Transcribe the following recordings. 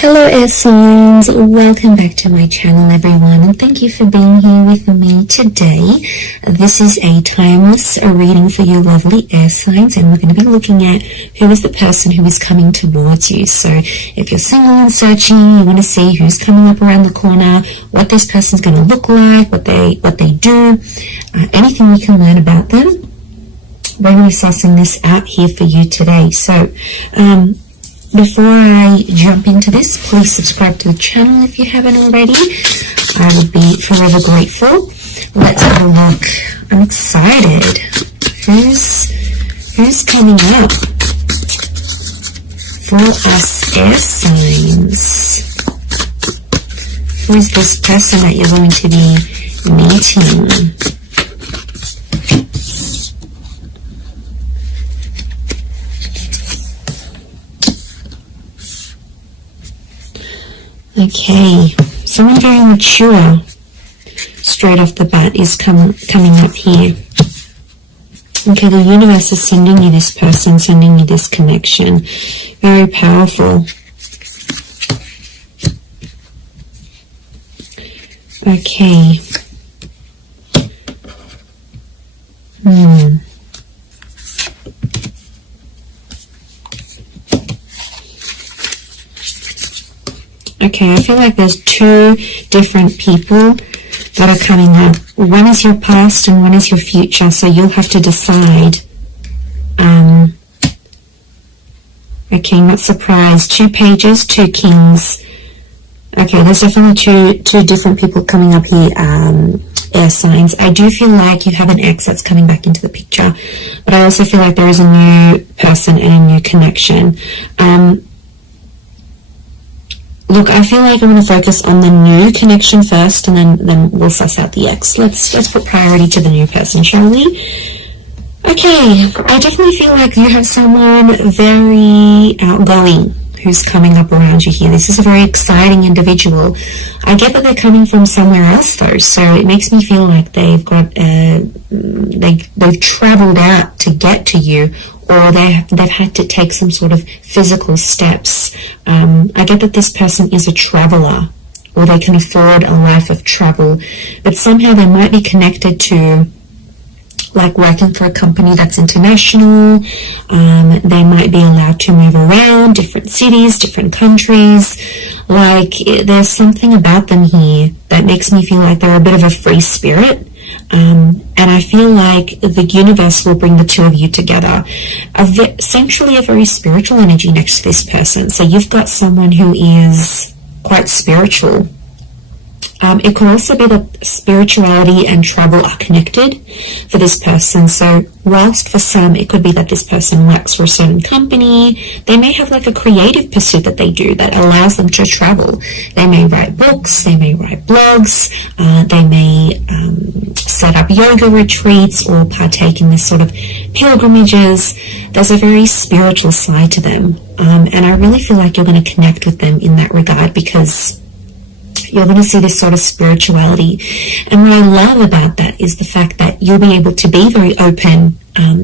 Hello air signs, welcome back to my channel everyone, and thank you for being here with me today. This is a timeless reading for you lovely air signs, and we're going to be looking at who is the person who is coming towards you. So if you're single and searching, you want to see who's coming up around the corner, what this person's going to look like, what they do, anything you can learn about them. We're going to be sussing this out here for you today. So before I jump into this, please subscribe to the channel if you haven't already. I would be forever grateful. Let's have a look. I'm excited. Who's coming up for us air signs? Who is this person that you're going to be meeting? Okay, someone very mature straight off the bat is coming up here. Okay, the universe is sending you this person, sending you this connection. Very powerful. Okay. Okay, I feel like there's two different people that are coming up. One is your past and one is your future, so you'll have to decide. Okay, not surprised. 2 pages, 2 kings. Okay, there's definitely two different people coming up here, air signs. I do feel like you have an ex that's coming back into the picture, but I also feel like there is a new person and a new connection. Look, I feel like I'm going to focus on the new connection first, and then we'll suss out the ex. Let's put priority to the new person, shall we? Okay, I definitely feel like you have someone very outgoing who's coming up around you here. This is a very exciting individual. I get that they're coming from somewhere else though, so it makes me feel like they've got they've traveled out to get to you, or they've had to take some sort of physical steps. I get that this person is a traveler, or they can afford a life of travel, but somehow they might be connected to, like, working for a company that's international. They might be allowed to move around different cities, different countries. Like, there's something about them here that makes me feel like they're a bit of a free spirit. And I feel like the universe will bring the two of you together. Essentially a very spiritual energy next to this person. So you've got someone who is quite spiritual. It could also be that spirituality and travel are connected for this person. So whilst for some it could be that this person works for a certain company, they may have like a creative pursuit that they do that allows them to travel. They may write books, they may write blogs, they may set up yoga retreats or partake in this sort of pilgrimages. There's a very spiritual side to them, and I really feel like you're going to connect with them in that regard, because you're going to see this sort of spirituality. And what I love about that is the fact that you'll be able to be very open,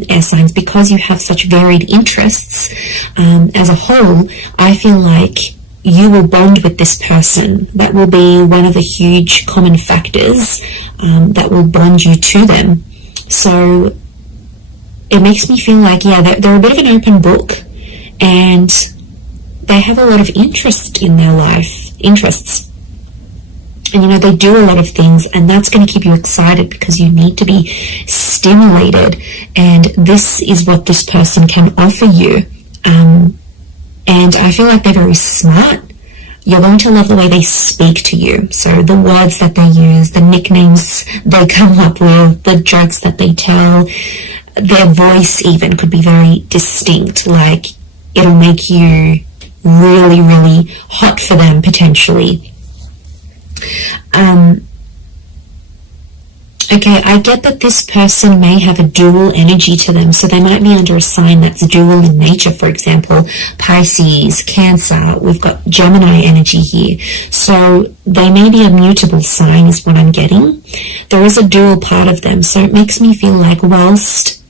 air signs, because you have such varied interests. As a whole, I feel like you will bond with this person. That will be one of the huge common factors that will bond you to them. So it makes me feel like, yeah, they're a bit of an open book, and they have a lot of interest in their life, interests. And, you know, they do a lot of things, and that's going to keep you excited because you need to be stimulated. And this is what this person can offer you. And I feel like they're very smart. You're going to love the way they speak to you. So the words that they use, the nicknames they come up with, the jokes that they tell, their voice even could be very distinct. Like, it'll make you really, really hot for them potentially. Okay, I get that this person may have a dual energy to them, so they might be under a sign that's dual in nature. For example, Pisces, Cancer, we've got Gemini energy here. So they may be a mutable sign is what I'm getting. There is a dual part of them, so it makes me feel like whilst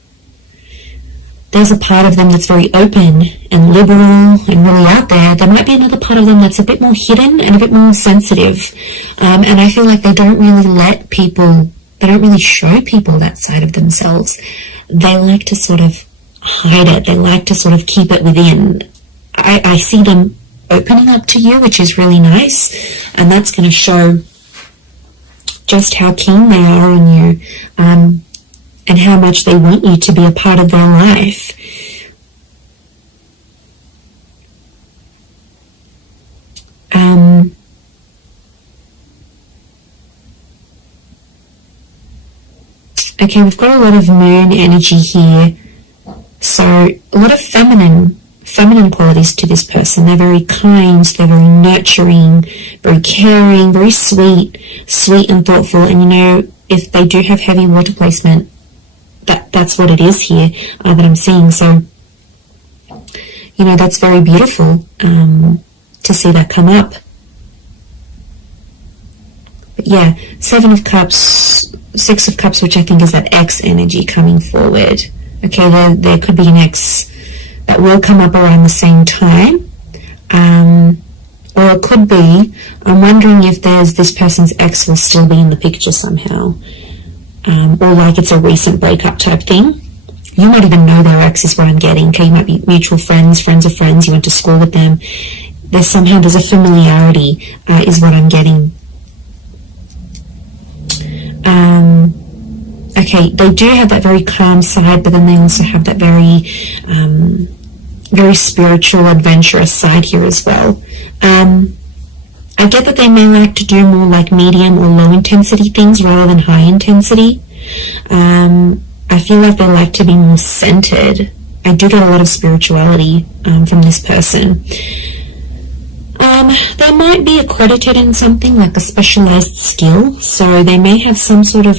there's a part of them that's very open and liberal and really out there. There might be another part of them that's a bit more hidden and a bit more sensitive. And I feel like they don't really let people, they don't really show people that side of themselves. They like to sort of hide it. They like to sort of keep it within. I see them opening up to you, which is really nice. And that's going to show just how keen they are on you, and how much they want you to be a part of their life. Okay, we've got a lot of moon energy here. So a lot of feminine qualities to this person. They're very kind, they're very nurturing, very caring, very sweet and thoughtful. And you know, if they do have heavy water placement, that's what it is here that I'm seeing. So, you know, that's very beautiful to see that come up. But yeah, 7 of Cups, 6 of Cups, which I think is that X energy coming forward. Okay, there could be an X that will come up around the same time. Or it could be, I'm wondering if this person's ex will still be in the picture somehow. Or like it's a recent breakup type thing. You might even know their ex is what I'm getting. Okay, you might be mutual friends, friends of friends, you went to school with them. There's a familiarity, is what I'm getting. Okay, they do have that very calm side, but then they also have that very, very spiritual, adventurous side here as well. I get that they may like to do more like medium or low intensity things rather than high intensity. I feel like they like to be more centered. I do get a lot of spirituality from this person. They might be accredited in something like a specialized skill, so they may have some sort of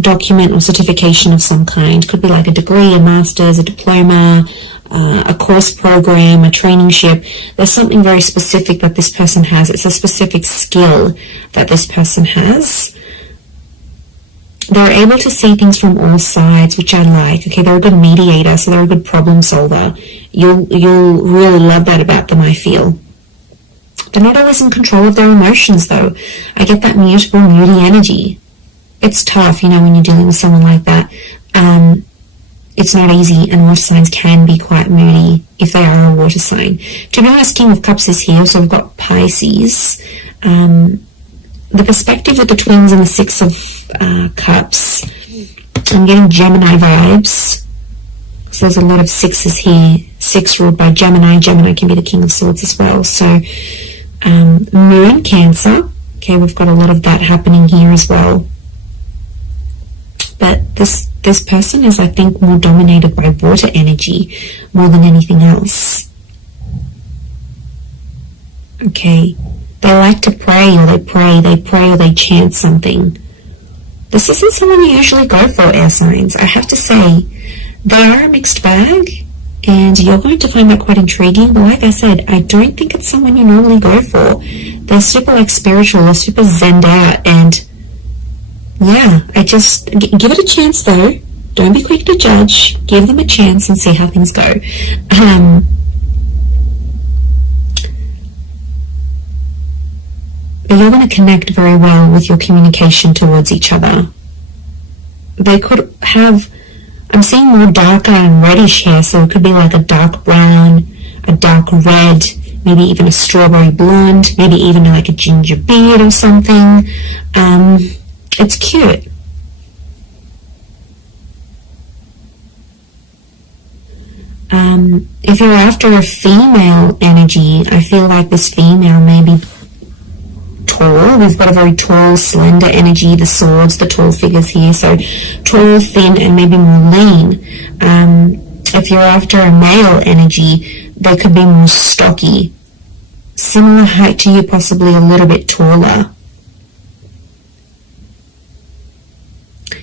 document or certification of some kind. Could be like a degree, a master's, a diploma, a course program, a traineeship. There's something very specific that this person has. It's a specific skill that this person has. They're able to see things from all sides, which I like. Okay, they're a good mediator, so they're a good problem solver. You'll really love that about them, I feel. They're not always in control of their emotions, though. I get that mutable, moody energy. It's tough, you know, when you're dealing with someone like that. It's not easy, and water signs can be quite moody if they are a water sign. To be honest, King of Cups is here, so we've got Pisces. The perspective with the twins and the 6 of Cups, I'm getting Gemini vibes. So there's a lot of 6s here. 6 ruled by Gemini. Gemini can be the King of Swords as well. So Moon, Cancer. Okay, we've got a lot of that happening here as well. But this person is, I think, more dominated by water energy more than anything else. Okay, they like to pray, or they pray or they chant something. This isn't someone you usually go for, air signs. I have to say, they are a mixed bag, and you're going to find that quite intriguing. But like I said, I don't think it's someone you normally go for. They're super like spiritual, they're super zenned out, and yeah, I just give it a chance though. Don't be quick to judge. Give them a chance and see how things go. But you're going to connect very well with your communication towards each other. They could have, I'm seeing more darker and reddish hair, so it could be like a dark brown, a dark red, maybe even a strawberry blonde, maybe even like a ginger beard or something. It's cute. If you're after a female energy, I feel like this female may be tall. We've got a very tall, slender energy, the swords, the tall figures here. So tall, thin, and maybe more lean. If you're after a male energy, they could be more stocky. Similar height to you, possibly a little bit taller.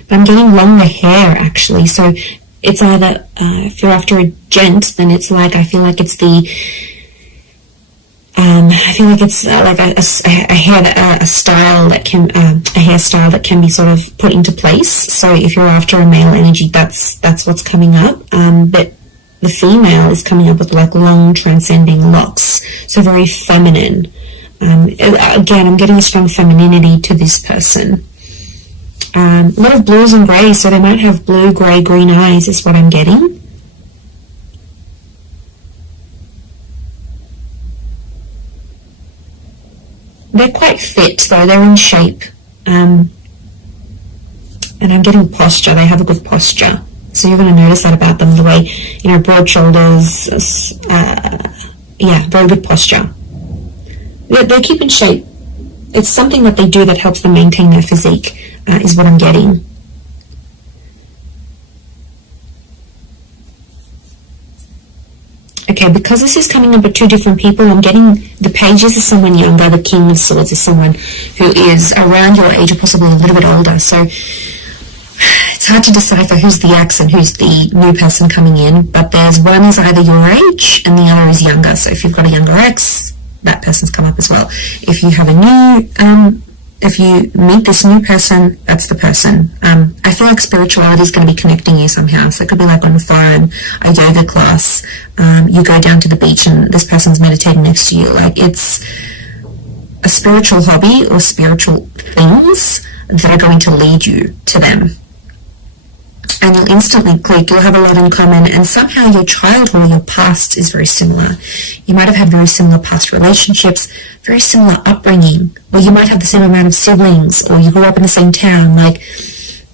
But I'm getting longer hair, actually. So it's either, if you're after a gent, then it's like, I feel like it's the I feel like it's like a style that can a hairstyle that can be sort of put into place. So if you're after a male energy, that's what's coming up. But the female is coming up with like long transcending locks, so very feminine. Again, I'm getting a strong femininity to this person. A lot of blues and greys, so they might have blue, grey, green eyes is what I'm getting. They're quite fit though, they're in shape. And I'm getting posture, they have a good posture. So you're going to notice that about them, the way, you know, broad shoulders, yeah, very good posture. They keep in shape. It's something that they do that helps them maintain their physique, is what I'm getting. Okay, because this is coming up with two different people, I'm getting the pages is someone younger, the king of swords is someone who is around your age or possibly a little bit older. So it's hard to decipher who's the ex and who's the new person coming in, but there's one is either your age and the other is younger. So if you've got a younger ex, that person's come up as well. If you have a new, if you meet this new person, that's the person. I feel like spirituality is going to be connecting you somehow. So it could be like on the phone, a yoga class, you go down to the beach and this person's meditating next to you. Like it's a spiritual hobby or spiritual things that are going to lead you to them. And you'll instantly click, you'll have a lot in common, and somehow your childhood or your past is very similar. You might have had very similar past relationships, very similar upbringing, or you might have the same amount of siblings, or you grew up in the same town. Like,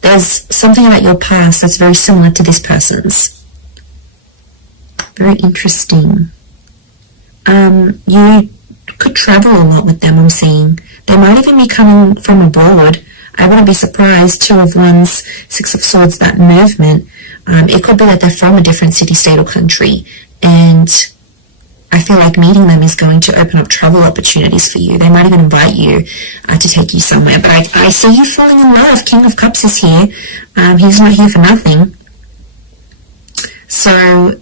there's something about your past that's very similar to this person's. Very interesting. You could travel a lot with them, I'm seeing. They might even be coming from abroad. I wouldn't be surprised. Two of Wands, Six of Swords, that movement. It could be that they're from a different city, state, or country. And I feel like meeting them is going to open up travel opportunities for you. They might even invite you to take you somewhere. But I see you falling in love. King of Cups is here. He's not here for nothing. So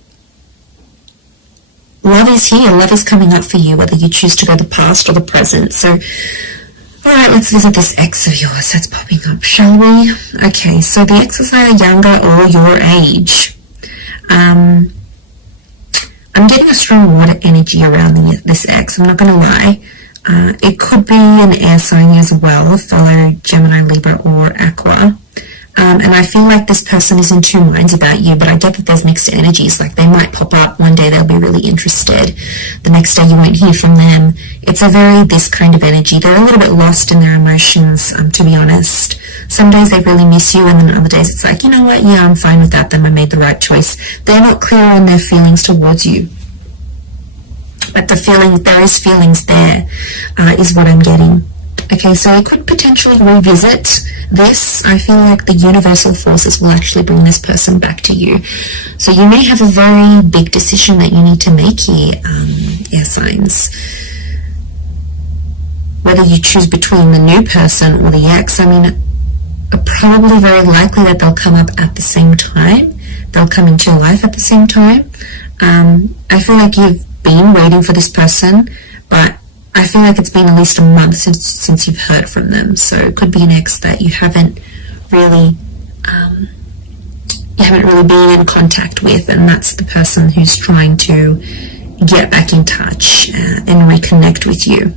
love is here. Love is coming up for you, whether you choose to go the past or the present. So alright, let's visit this ex of yours that's popping up, shall we? Okay, so the ex is either younger or your age. I'm getting a strong water energy around this ex, I'm not going to lie. It could be an air sign as well, fellow Gemini, Libra, or Aqua. And I feel like this person is in two minds about you, but I get that there's mixed energies. Like, they might pop up one day, they'll be really interested. The next day you won't hear from them. It's a very this kind of energy. They're a little bit lost in their emotions, to be honest. Some days they really miss you, and then other days it's like, you know what, yeah, I'm fine with that, then I made the right choice. They're not clear on their feelings towards you. But the feeling, there is feelings there, is what I'm getting. Okay, so I could potentially revisit this. I feel like the universal forces will actually bring this person back to you. So you may have a very big decision that you need to make here, air signs. Whether you choose between the new person or the ex, I mean, probably very likely that they'll come up at the same time. They'll come into your life at the same time. I feel like you've been waiting for this person, but I feel like it's been at least a month since you've heard from them. So it could be an ex that you haven't really been in contact with, and that's the person who's trying to get back in touch and reconnect with you.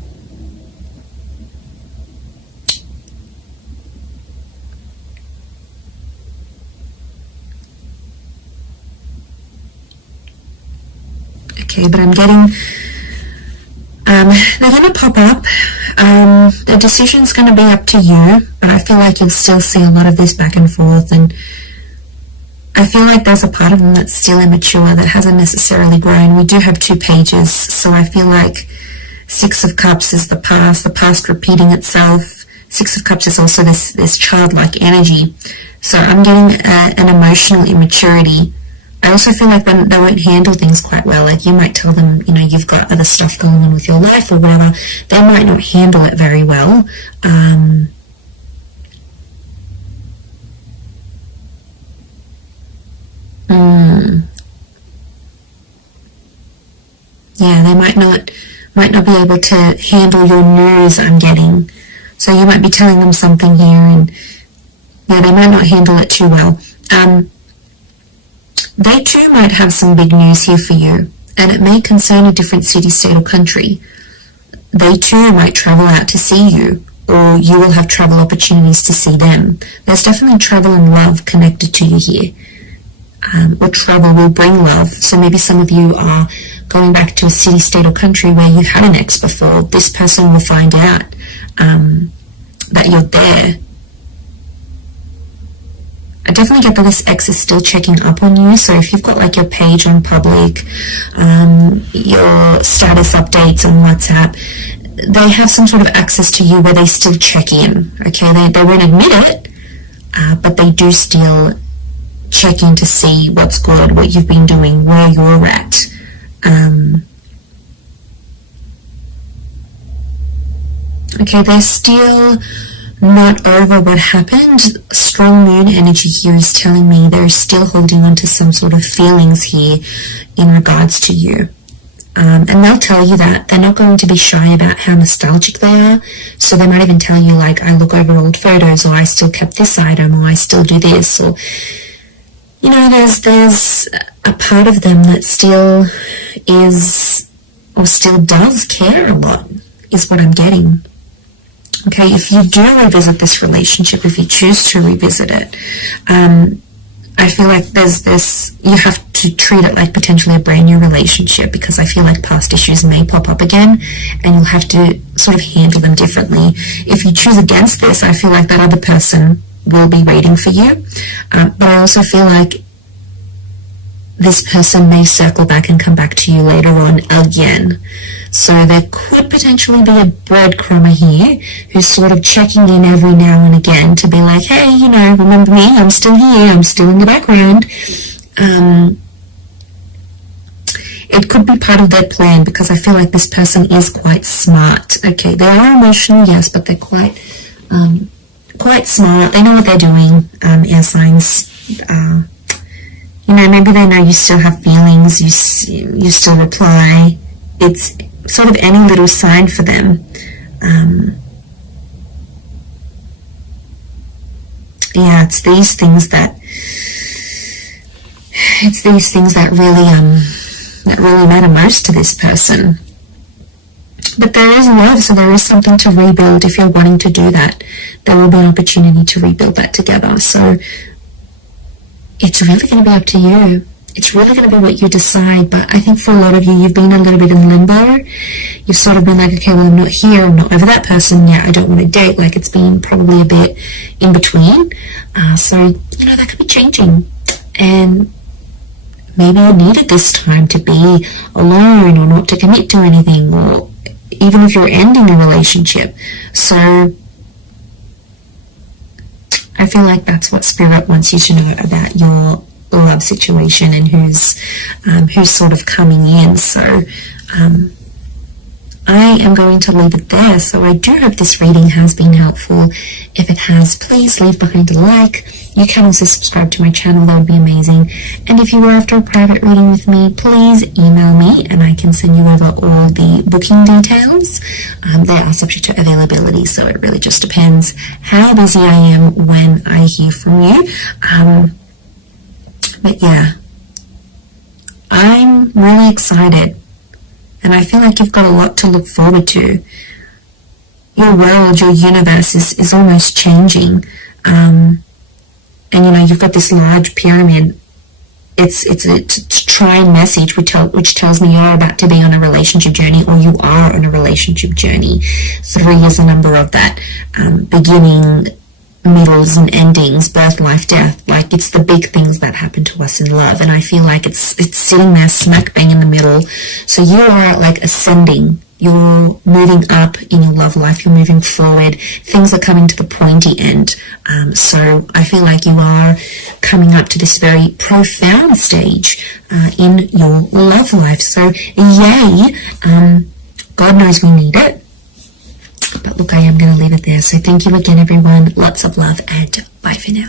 Okay, but I'm getting they're going to pop up. The decision's going to be up to you, but I feel like you'll still see a lot of this back and forth, and I feel like there's a part of them that's still immature, that hasn't necessarily grown. We do have two pages, so I feel like Six of Cups is the past repeating itself. Six of Cups is also this childlike energy. So I'm getting an emotional immaturity. I also feel like they won't handle things quite well. Like, you might tell them, you know, you've got other stuff going on with your life or whatever. They might not handle it very well. Yeah, they might might not be able to handle your news, I'm getting. So you might be telling them something here, and yeah, they might not handle it too well. They too might have some big news here for you, and it may concern a different city, state, or country. They too might travel out to see you, or you will have travel opportunities to see them. There's definitely travel and love connected to you here. Or travel will bring love. So maybe some of you are going back to a city, state, or country where you had an ex before. This person will find out that you're there. I definitely get that this ex is still checking up on you. So if you've got like your page on public, your status updates on WhatsApp, they have some sort of access to you where they still check in. Okay, they won't admit it, but they do still check in to see what's good, what you've been doing, where you're at. Okay, they're still not over what happened. Strong moon energy here is telling me they're still holding on to some sort of feelings here in regards to you. And they'll tell you that. They're not going to be shy about how nostalgic they are. So they might even tell you, like, I look over old photos, or I still kept this item, or I still do this, or, you know, there's a part of them that still is, or still does care a lot, is what I'm getting. Okay, if you do revisit this relationship, if you choose to revisit it, I feel like there's this, you have to treat it like potentially a brand new relationship, because I feel like past issues may pop up again and you'll have to sort of handle them differently. If you choose against this, I feel like that other person will be waiting for you. But I also feel like this person may circle back and come back to you later on again. So there could potentially be a breadcrumber here who's sort of checking in every now and again to be like, hey, you know, remember me? I'm still here. I'm still in the background. It could be part of their plan, because I feel like this person is quite smart. Okay, they are emotional, yes, but they're quite smart. They know what they're doing. Air signs. You know, maybe they know you still have feelings. You still reply. It's sort of any little sign for them. Yeah, it's these things that really matter most to this person. But there is love, so there is something to rebuild. If you're wanting to do that, there will be an opportunity to rebuild that together. So it's really going to be up to you. It's really going to be what you decide. But I think for a lot of you, you've been a little bit in limbo. You've sort of been like, okay, well, I'm not here, I'm not over that person yet, I don't want to date. Like, it's been probably a bit in between. So, you know, that could be changing. And maybe you needed this time to be alone, or not to commit to anything, or even if you're ending a relationship. So I feel like that's what Spirit wants you to know about your love situation and who's sort of coming in. So I am going to leave it there. So I do hope this reading has been helpful. If it has, please leave behind a like. You can also subscribe to my channel, that would be amazing. And if you were after a private reading with me, please email me and I can send you over all the booking details. They are subject to availability, so it really just depends how busy I am when I hear from you. But yeah, I'm really excited. And I feel like you've got a lot to look forward to. Your world, your universe is almost changing. And you know, you've got this large pyramid. It's a trine message which tells me you're about to be on a relationship journey, or you are on a relationship journey. 3 is the number of that. Beginning, middles and endings, birth, life, death. Like, it's the big things that happen to us in love, and I feel like it's sitting there smack bang in the middle. So you are like ascending, you're moving up in your love life, you're moving forward, things are coming to the pointy end. So I feel like you are coming up to this very profound stage in your love life. So yay, God knows we need it. But look, I am going to leave it there. So thank you again, everyone. Lots of love, and bye for now.